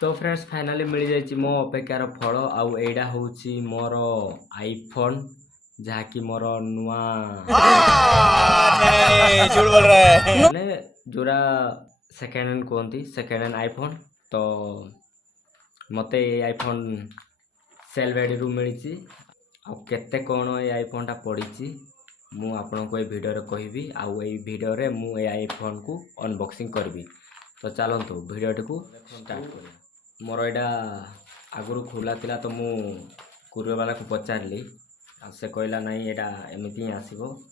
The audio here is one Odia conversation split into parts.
तो फ्रेंड्स फाइनाली मिल जाइए मो अपेक्षार फल आउ एटा हूँ मोर आईफोन जहाँकि मोर नुआ झूठ बोल रहा है माने जोरा सेकेंड हैंड कहती सेकेंड हैंड आईफोन। तो मते ये आईफोन सेलवेडी रु मिली आते कौन ये आईफोनटा पड़ी मु आपन को ये वीडियो कहबी आउ ये वीडियो रे मु ये आईफोन को अनबॉक्सिंग करबी। तो चलतु वीडियो को स्टार्ट कर। मोर यहाँ आगुरी खोला थिला तो मु कुरियर वाला को पचारि से कहला नहीं यहाँ एमती ही आसब।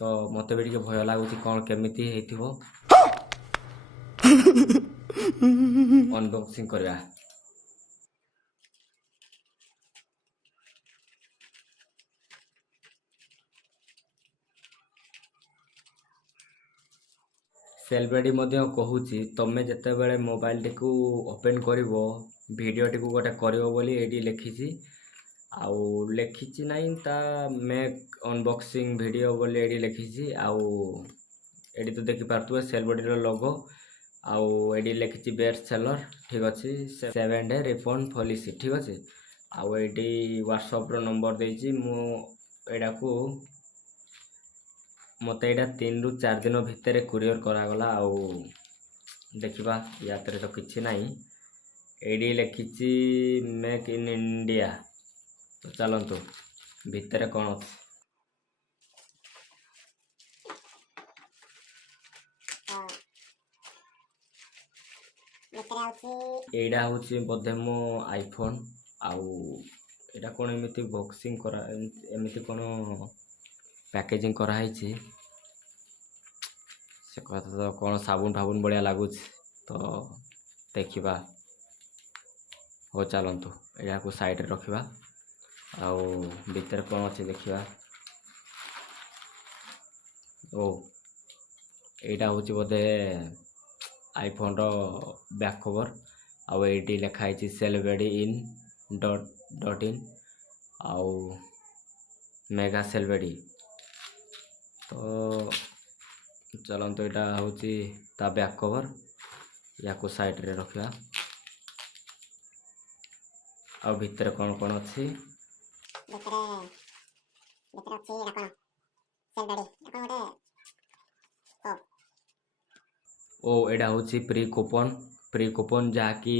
तो मत भी टे भय लगुच कौन केमिति हेथिबो अनबॉक्सिंग करवा। सेलब्रेटी कहूँ तमें जिते बड़े मोबाइल टी ओपन कर वीडियो टी गोटे कर लिखी आउ लिखी नहीं ता मेक अनबॉक्सिंग वीडियो बोली ये लिखी आउ ये तो देखी पार्थे सेलब्रेटी लोगो आउ ये लिखी बेस्ट सेलर ठीक अच्छे 7 डे रिफंड पॉलिसी ठीक अच्छे। आउ ये व्हाट्सएप नंबर देती मुझा को मत यहाँ 3 ରୁ 4 दिन भितर कुरियर करागला। आउ देखा या तो किसी ना ये लिखी मेक इन इंडिया। तो चलतु भितर कौन अच्छे एटा हूँ बोधे मो आईफोन आउ एटा कौन एमती बॉक्सिंग करा एमती कौन पैकेजिंग कराई से कथा तो कौन साबुन फाबुन बढ़िया लगुच। तो देखा हो चलतु यहाँ को साइड रखा आउ भीतर कौन अच्छे देखा। ओ यहाँ हूँ बोधे आईफोन रो बैक कवर आउ ये लिखाई सेलब्रेटी इन डॉट इन आउ मेगा सेलब्रेटी। तो चलते यहाँ हूँ ता बैक कवर या को साइड रे रखा आ भितर कौन कौन अच्छी ओ एटा हूँ प्री कूपन जहाँकि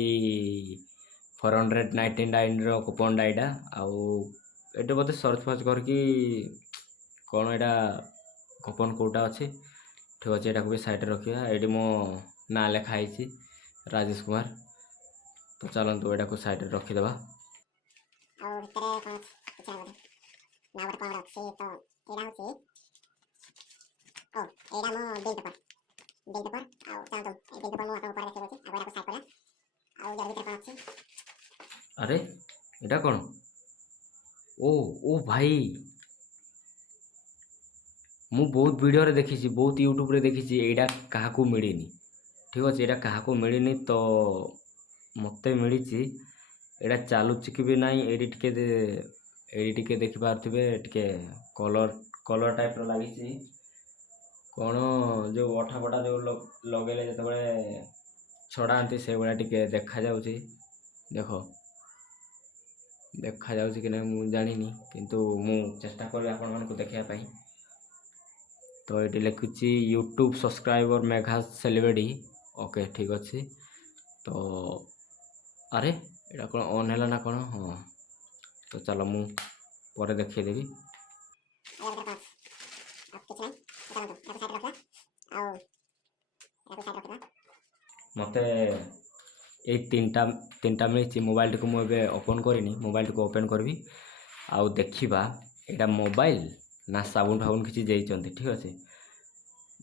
499 रो कूपन यहाँ आउ ये बोधे सर्च फर्च करके कौन यहाँ कूपन कौटा अच्छी ठीक अच्छे। यहाँ भी साइड रखा ये मो ना लिखाई राजेश कुमार। तो चलतु यहाँ को साइड रखीदे अरे एटा कौन ओ ओ भाई मु बहुत वीडियो रे देखी बहुत यूट्यूब रे देखी एटा क्या मिलनी ठीक अच्छे यहाँ क्या मिलनी। तो मत मिली यहाँ चलुच कि भी नाई ये देखी पारे टे कलर टाइप लगी कौन जो अठा फटा जो लगे जो छड़ाती से भाया टे देखा देख देखा कि नहीं मुझे जानी किंतु मु चेष्टा करी आपण मानक देखापी। तो ये लिखुची YouTube subscriber mega celebrity okay ठीक अच्छे। तो अरे यहाँ कौन ऑन है ना कौन हाँ तो चलो मु पर देखीदेवी। मत ये तीन टा मिली मोबाइल टी मुझे ओपन करनी मोबाइल टी ओपन करी आउ देखा यहाँ मोबाइल ना साबुन फाबुन किसी देते ठीक अच्छे।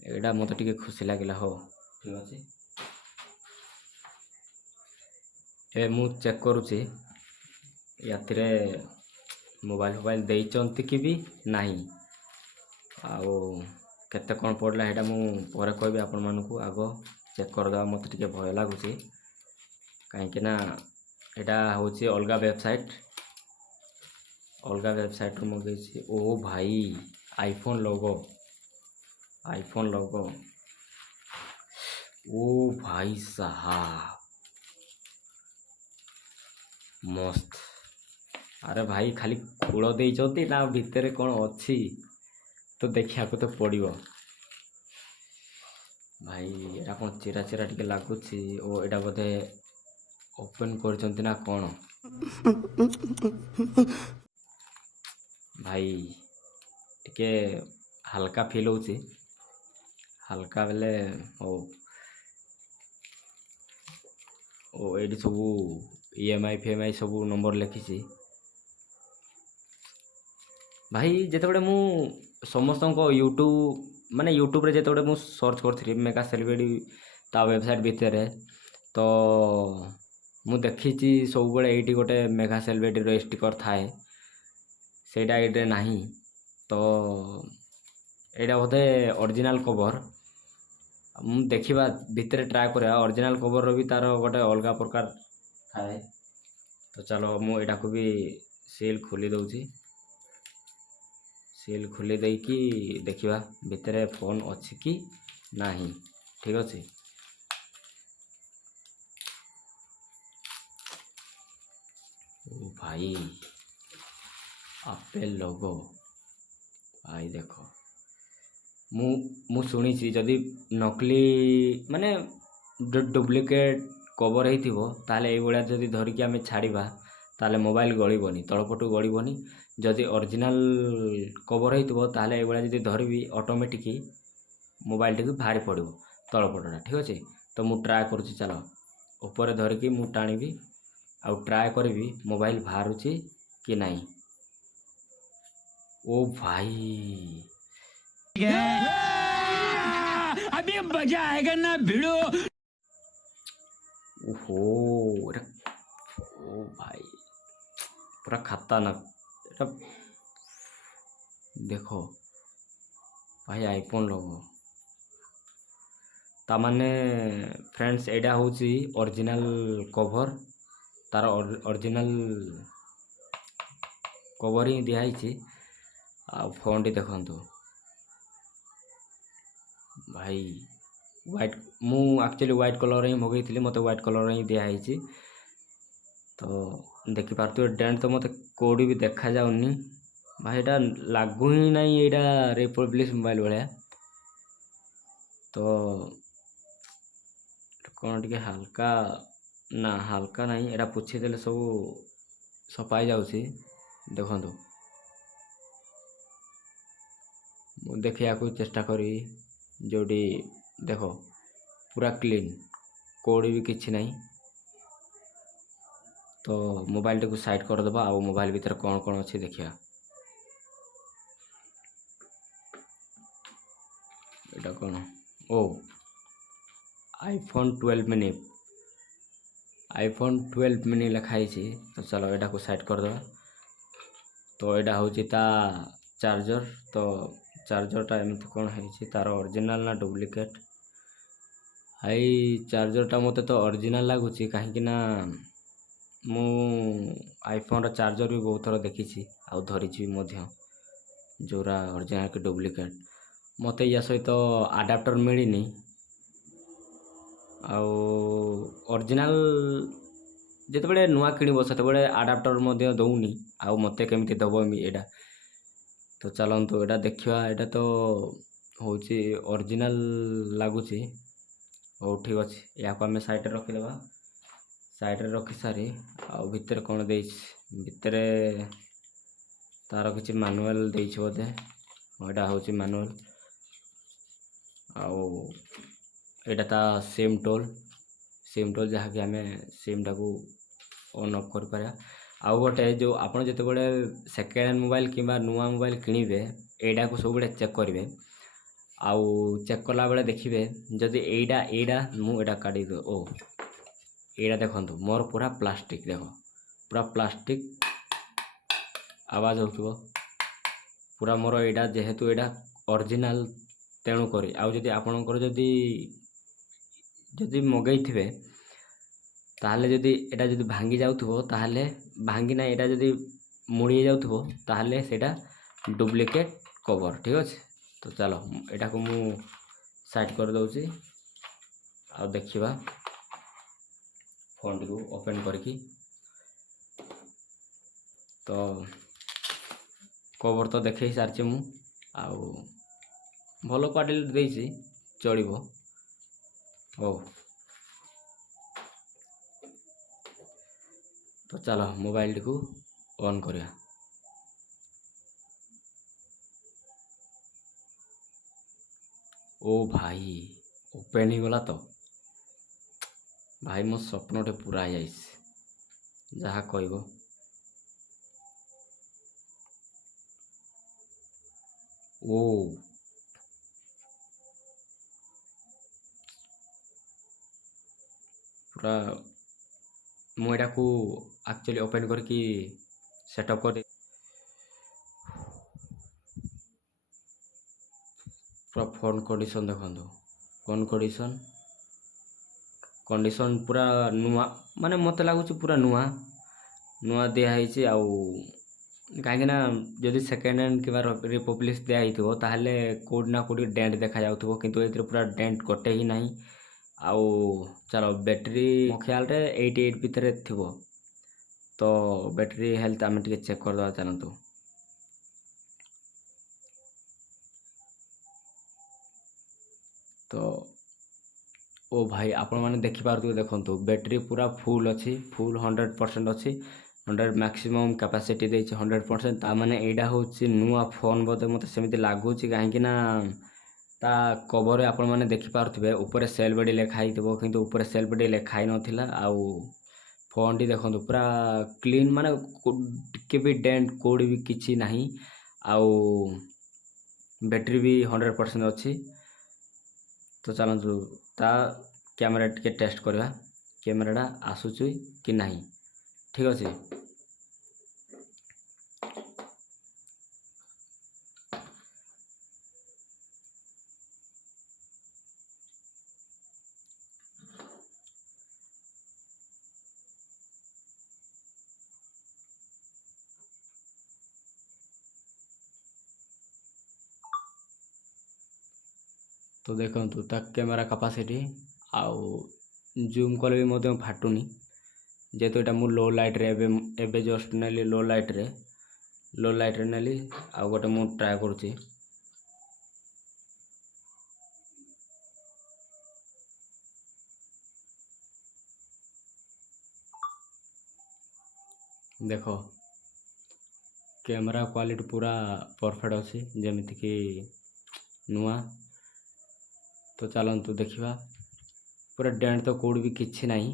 यहाँ मत टे खुशी लगे हो ठीक अच्छे। ए मु चेक करुच्ची या मोबाइल देते कि भी नहीं आउ केते कौन पड़ला है मुझे कहबी आपण मानक आग चेक करदे मत टे भय लगुच कहीं यहाँ हूँ अलग वेबसाइट रू मगेছি। ओ भाई आईफोन लोगो ओ भाई साहब ମସ୍ତ। ଆରେ ଭାଇ ଖାଲି ଖୋଳ ଦେଇଛନ୍ତି ନା ଭିତରେ କ'ଣ ଅଛି ତ ଦେଖିବାକୁ ତ ପଡ଼ିବ। ଭାଇ ଏଇଟା କ'ଣ ଚିରା ଚିରା ଟିକେ ଲାଗୁଛି ଓ ଏଇଟା ବୋଧେ ଓପେନ୍ କରିଛନ୍ତି ନା କ'ଣ। ଭାଇ ଟିକେ ହାଲକା ଫିଲ୍ ହେଉଛି। ହାଲକା ବେଲେ ହଉ। ଓ ଏଇଠି ସବୁ EMI ଫିଏମ୍ଆଇ ସବୁ ନମ୍ବର ଲେଖିଛି। ଭାଇ ଯେତେବେଳେ ମୁଁ ସମସ୍ତଙ୍କ ୟୁଟ୍ୟୁବରେ ଯେତେବେଳେ ମୁଁ ସର୍ଚ୍ଚ କରିଥିଲି ମେଗା ସେଲିବ୍ରିଟି ତା ୱେବସାଇଟ୍ ଭିତରେ, ତ ମୁଁ ଦେଖିଛି ସବୁବେଳେ ଏଇଠି ଗୋଟେ ମେଗା ସେଲିବ୍ରିଟିର ଷ୍ଟିକର୍ ଥାଏ, ସେଇଟା ଏଇଠି ନାହିଁ। ତ ଏଇଟା ବୋଧେ ଅରିଜିନାଲ୍ କଭର୍। ମୁଁ ଦେଖିବା ଭିତରେ ଟ୍ରାଏ କରିବା। ଅରିଜିନାଲ୍ କଭର୍ର ବି ତା'ର ଗୋଟେ ଅଲଗା ପ୍ରକାର ଥାଏ। ତ ଚାଲ ମୁଁ ଏଇଟାକୁ ବି ସିଲ୍ ଖୋଲି ଦେଉଛି। ସିଲ୍ ଖୋଲି ଦେଇକି ଦେଖିବା ଭିତରେ ଫୋନ୍ ଅଛି କି ନାହିଁ। ଠିକ୍ ଅଛି। ଓ ଭାଇ ଆପେଲ୍ ଲୋଗୋ। ଭାଇ ଦେଖ, ମୁଁ ଶୁଣିଛି ଯଦି ନକଲି ମାନେ ଡୁପ୍ଲିକେଟ୍ କଭର୍ ହେଇଥିବ ତାହେଲେ ଏଇଭଳିଆ ଯଦି ଧରିକି ଆମେ ଛାଡ଼ିବା ତାହେଲେ ମୋବାଇଲ୍ ଗଳିବନି, ତଳପଟୁ ଗଳିବନି। ଯଦି ଅରିଜିନାଲ୍ କଭର୍ ହେଇଥିବ ତାହେଲେ ଏଇଭଳିଆ ଯଦି ଧରିବି ଅଟୋମେଟିକ୍ ମୋବାଇଲ୍ଟିକୁ ବାହାରି ପଡ଼ିବ ତଳପଟଟା। ଠିକ୍ ଅଛି। ତ ମୁଁ ଟ୍ରାଏ କରୁଛି। ଚାଲ ଉପରେ ଧରିକି ମୁଁ ଟାଣିବି ଆଉ ଟ୍ରାଏ କରିବି ମୋବାଇଲ୍ ବାହାରୁଛି କି ନାହିଁ। ଓ ଭାଇ अभी मजा आएगा ना भिड़ो। ओहो ओ भाई पूरा खतरनाक। এটা देखो भाई आईफोन लोगो तामाने फ्रेंड्स एटा होची ओरिजिनल कवर। तार ओरिजिनल कवर ही दिया आ फोन टी देखंतु भाई व्हाइट मु एक्चुअली व्हाइट कलर ही मगैଥିଲି मते व्हाइट कलर ही दिया तो देखि पारतु डेंट तो मते कोडी भी देखा जाउनी भाई। एटा लागू ही नहीं एटा रिपब्लिक मोबाइल वाला तो कौन टिके हल्का ना हल्का नहीं एटा पुछि देले सब सफाई जाउची। देखंतु मु देखिया को चेष्टा करी जोडी देखो पूरा क्लीन कोडी भी किछि नहीं। तो मोबाइल टी को साइड कर दबा आ मोबाइल भीतर कौन कौन अच्छी देखिया। एटा कौन ओ आईफोन 12 मिनी लिखाई छी। तो चलो एटा को साइड कर दबा। तो एटा होची ता चार्जर। तो चार्जरटा एमती कौन है तार ओरिजिनल ना डुप्लिकेट। हाई चार्जरटा मते तो ओरिजिनल लगुच कहीं ना मु आईफोन चार्जर भी बहुत थर देखी आउ धरी जोरा ओरिजिनल के डुप्लिकेट। मते या सहित तो अडाप्टर मिलनी आउ ओरिजिनल जिते नुआ किणव से अडाप्टर दौनी आउ मते केमती दब एटा। तो चलतु एटा देखा एटा तो हूँ ओरिजिनल लगुच। हो ठीक अच्छे या आम साइड रखीदे। साइड रखी सारी आउ भितर कौन दे भितर तार किसी मैनुअल देछ बोधे। यहाँ हूँ मैनुअल आउ एटा ता सिम टोल जहाँ कि आम सिम टाकू ऑन ऑफ कर पारा। आउ गोटे जो आप जिते सेकेंड हैंड मोबाइल कि नुआ मोबाइल किणवे एटा को सब चेक करेंगे। आउ चेक कला बेले देखिए जदि एटा मुझा काढ़ी दे ओ एटा देखु मोर पूरा प्लास्टिक देख पूरा प्लास्टिक आवाज हो पूरा मोर एटा जेहेतु एटा ओरिजिनल तेणुक आदि आपणकर जदि मगई थे ताहले जदि एटा जदि भांगी जाउथबो ताहले भांगी ना एटा जदि मुड़ी जाउथबो ताहले सेटा डुप्लिकेट कवर। ठीक अच्छे। तो चलो एटा को मु साइड कर दउची आ देखिबा फोन को ओपन करके ତ କଭର୍ ତ ଦେଖେଇ ସାରିଛି ମୁଁ, ଆଉ ଭଲ କ୍ୱାଲିଟି ଦେଇଛି, ଚଳିବ। ହଉ, ତ ଚାଲ ମୋବାଇଲଟିକୁ ଅନ୍ କରିବା। ଓ ଭାଇ, ଓପେନ୍ ହେଇଗଲା ତ। ଭାଇ ମୋ ସ୍ୱପ୍ନଟେ ପୁରା ହେଇଯାଇଛି, ଯାହା କହିବ। ଓ ପୁରା ମୁଁ ଏଟାକୁ ଆକ୍ଚୁଆଲି ଓପେନ୍ କରିକି ସେଟଅପ୍ କରି ପୁରା ଫୋନ୍ କଣ୍ଡିସନ୍ ଦେଖନ୍ତୁ। ଫୋନ୍ କଣ୍ଡିସନ୍ ପୁରା ନୂଆ, ମାନେ ମୋତେ ଲାଗୁଛି ପୁରା ନୂଆ ଦିଆହେଇଛି। ଆଉ କାହିଁକିନା ଯଦି ସେକେଣ୍ଡ ହ୍ୟାଣ୍ଡ କିମ୍ବା ରିପବ୍ଲିକ୍ ଦିଆହେଇଥିବ ତାହେଲେ କେଉଁଠି ନା କେଉଁଠି ଡେଣ୍ଟ ଦେଖାଯାଉଥିବ, କିନ୍ତୁ ଏଥିରେ ପୁରା ଡେଣ୍ଟ ଗୋଟେ ହିଁ ନାହିଁ। ଆଉ ଚାଲ ବ୍ୟାଟେରୀ ମୋ ଖିଆଲରେ 88 ଭିତରେ ଥିବ, ତ ବ୍ୟାଟେରୀ ହେଲ୍ଥ ଆମେ ଟିକେ ଚେକ୍ କରିଦେବା, ଚାଲନ୍ତୁ। ତ ଓ ଭାଇ, ଆପଣମାନେ ଦେଖିପାରୁଥିବେ, ଦେଖନ୍ତୁ ବ୍ୟାଟେରୀ ପୁରା ଫୁଲ୍ ଅଛି, ଫୁଲ୍ 100% ଅଛି। 100 ମ୍ୟାକ୍ସିମମ୍ କାପାସିଟି ଦେଇଛି 100%। ତାମାନେ ଏଇଟା ହେଉଛି ନୂଆ ଫୋନ୍ ବୋଧେ, ମୋତେ ସେମିତି ଲାଗୁଛି। କାହିଁକିନା ତା କଭର୍ରେ ଆପଣମାନେ ଦେଖିପାରୁଥିବେ ଉପରେ ସେଲ୍ ବଡ଼ି ଲେଖା ହେଇଥିବ, କିନ୍ତୁ ଉପରେ ସେଲ୍ ବଡ଼ି ଲେଖା ହେଇନଥିଲା। ଆଉ ଫୋନ୍ଟି ଦେଖନ୍ତୁ ପୁରା କ୍ଲିନ୍, ମାନେ ଟିକେ ବି ଡେଣ୍ଟ କେଉଁଠି ବି କିଛି ନାହିଁ। ଆଉ ବ୍ୟାଟେରୀ ବି 100% ଅଛି। ତ ଚାଲନ୍ତୁ ତା କ୍ୟାମେରା ଟିକେ ଟେଷ୍ଟ କରିବା, କ୍ୟାମେରାଟା ଆସୁଛି କି ନାହିଁ। ଠିକ୍ ଅଛି, ତ ଦେଖନ୍ତୁ ତା କ୍ୟାମେରା କାପାସିଟି। ଆଉ ଜୁମ୍ କଲେ ବି ମଧ୍ୟ ଫାଟୁନି, ଯେହେତୁ ଏଇଟା ମୁଁ ଲୋ ଲାଇଟ୍ରେ ଏବେ ଜଷ୍ଟ ନେଲି। ଲୋ ଲାଇଟ୍ରେ ନେଲି। ଆଉ ଗୋଟେ ମୁଁ ଟ୍ରାଏ କରୁଛି। ଦେଖ, କ୍ୟାମେରା କ୍ୱାଲିଟି ପୁରା ପରଫେକ୍ଟ ଅଛି, ଯେମିତିକି ନୂଆ। ତ ଚାଲନ୍ତୁ ଦେଖିବା, ପୁରା ଡେଣ୍ଟ ତ କେଉଁଠି ବି କିଛି ନାହିଁ।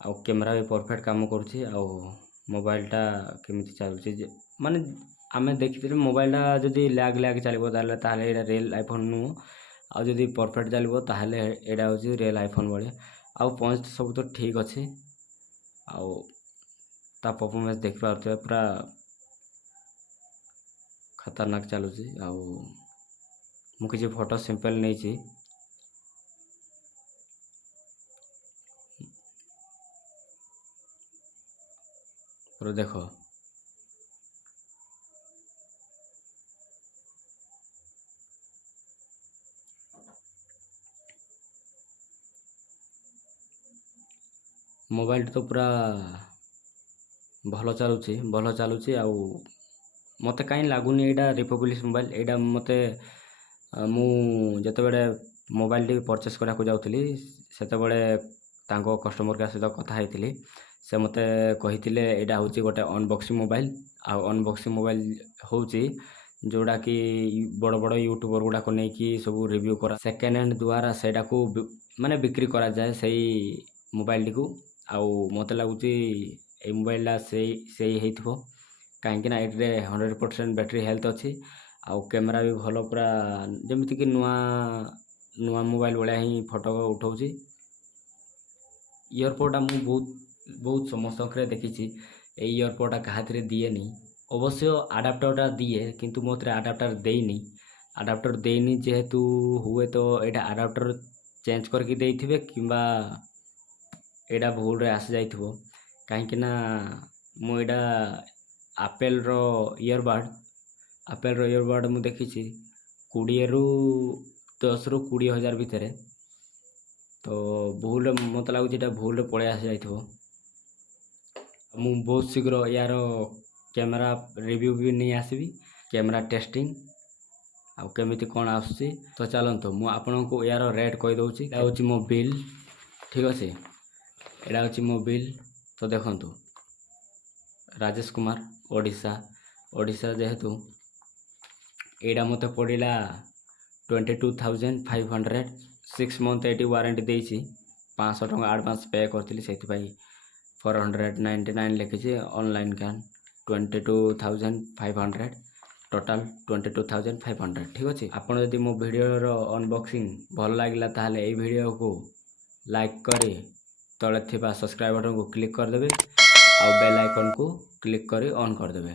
ଆଉ କ୍ୟାମେରା ବି ପରଫେକ୍ଟ କାମ କରୁଛି। ଆଉ ମୋବାଇଲଟା କେମିତି ଚାଲୁଛି, ମାନେ ଆମେ ଦେଖିଥିଲେ ମୋବାଇଲଟା ଯଦି ଲ୍ୟାଗ୍ ଚାଲିବ ତାହେଲେ ଏଇଟା ରିଏଲ୍ ଆଇଫୋନ୍ ନୁହଁ। ଆଉ ଯଦି ପରଫେକ୍ଟ ଚାଲିବ ତାହେଲେ ଏଇଟା ହେଉଛି ରିଏଲ୍ ଆଇଫୋନ୍ ଭଳିଆ। ଆଉ ପଏଣ୍ଟ ସବୁ ତ ଠିକ୍ ଅଛି। ଆଉ ତା ପରଫର୍ମାନ୍ସ ଦେଖିପାରୁଥିବେ, ପୁରା ଖତରନାକ ଚାଲୁଛି। ଆଉ ମୁଁ କିଛି ଫଟୋ ସିମ୍ପଲ୍ ନେଇଛି। ପୁରା ଦେଖ, ମୋବାଇଲଟି ତ ପୁରା ଭଲ ଚାଲୁଛି। ଆଉ ମୋତେ କାହିଁ ଲାଗୁନି ଏଇଟା ରିପବ୍ଲିକ୍ ମୋବାଇଲ। ଏଇଟା ମୋତେ ମୁଁ ଯେତେବେଳେ ମୋବାଇଲଟି ପରଚେସ୍ କରିବାକୁ ଯାଉଥିଲି, ସେତେବେଳେ ତାଙ୍କ କଷ୍ଟମର୍ କେୟାର୍ ସହିତ କଥା ହେଇଥିଲି। ସେ ମୋତେ କହିଥିଲେ ଏଇଟା ହେଉଛି ଗୋଟେ ଅନବକ୍ସିଂ ମୋବାଇଲ। ଆଉ ଅନବକ୍ସିଂ ମୋବାଇଲ ହେଉଛି ଯେଉଁଟାକି ବଡ଼ ବଡ଼ ୟୁଟ୍ୟୁବର ଗୁଡ଼ାକ ନେଇକି ସବୁ ରିଭ୍ୟୁ କରା, ସେକେଣ୍ଡ ହ୍ୟାଣ୍ଡ ଦ୍ୱାରା ସେଇଟାକୁ ମାନେ ବିକ୍ରି କରାଯାଏ ସେଇ ମୋବାଇଲଟିକୁ। ଆଉ ମୋତେ ଲାଗୁଛି ଏଇ ମୋବାଇଲଟା ସେଇ ହେଇଥିବ, କାହିଁକିନା ଏଇଥିରେ 100% ବ୍ୟାଟେରୀ ହେଲ୍ଥ ଅଛି। ଆଉ କ୍ୟାମେରା ବି ଭଲ, ପୁରା ଯେମିତିକି ନୂଆ ମୋବାଇଲ ଭଳିଆ ହିଁ ଫଟୋ ଉଠାଉଛି। ଇୟରପୋର୍ଟଟା ମୁଁ ବହୁତ ସମସ୍ତଙ୍କର ଦେଖିଛି, ଏଇ ଇୟରପୋର୍ଟଟା କାହାଥିରେ ଦିଏନି। ଅବଶ୍ୟ ଆଡାପ୍ଟରଟା ଦିଏ, କିନ୍ତୁ ମୋତେ ଆଡାପ୍ଟର ଦେଇନି। ଯେହେତୁ ହୁଏତ ଏଇଟା ଆଡାପ୍ଟର ଚେଞ୍ଜ କରିକି ଦେଇଥିବେ, କିମ୍ବା ଏଇଟା ଭୁଲରେ ଆସିଯାଇଥିବ। କାହିଁକିନା ମୁଁ ଏଇଟା ଆପେଲର ଇୟରବାଡ଼ ମୁଁ ଦେଖିଛି 10ରୁ 20 ହଜାର ଭିତରେ। ତ ଭୁଲରେ ମୋତେ ଲାଗୁଛି ଏଇଟା ଭୁଲରେ ପଳେଇ ଆସିଯାଇଥିବ। ମୁଁ ବହୁତ ଶୀଘ୍ର ୟାର କ୍ୟାମେରା ରିଭ୍ୟୁ ବି ନେଇ ଆସିବି, କ୍ୟାମେରା ଟେଷ୍ଟିଂ ଆଉ କେମିତି କ'ଣ ଆସୁଛି। ତ ଚାଲନ୍ତୁ ମୁଁ ଆପଣଙ୍କୁ ୟାର ରେଟ୍ କହିଦେଉଛି। ଏଇଟା ହେଉଛି ମୋ ବିଲ୍, ଠିକ୍ ଅଛି। ଏଇଟା ହେଉଛି ମୋ ବିଲ୍। ତ ଦେଖନ୍ତୁ, ରାଜେଶ କୁମାର, ଓଡ଼ିଶା ଯେହେତୁ ଏଇଟା ମୋତେ ପଡ଼ିଲା 22,500। 6 ମନ୍ଥ ଏଇଠି ୱାରେଣ୍ଟି ଦେଇଛି। 500 ଟଙ୍କା ଆଡ଼ଭାନ୍ସ ପେ କରିଥିଲି, ସେଥିପାଇଁ 499 ଲେଖିଛି। ଅନଲାଇନ୍ କ୍ୟାନ୍ 22,500, ଟୋଟାଲ୍ 22,500, ଠିକ୍ ଅଛି। ଆପଣ ଯଦି ମୋ ଭିଡ଼ିଓର ଅନବକ୍ସିଂ ଭଲ ଲାଗିଲା ତାହେଲେ ଏଇ ଭିଡ଼ିଓକୁ ଲାଇକ୍ କରି ତଳେ ଥିବା ସବସ୍କ୍ରାଇବ୍ ବଟନ୍କୁ କ୍ଲିକ୍ କରିଦେବେ ଆଉ ବେଲ୍ ଆଇକନ୍କୁ କ୍ଲିକ୍ କରି ଅନ୍ କରିଦେବେ।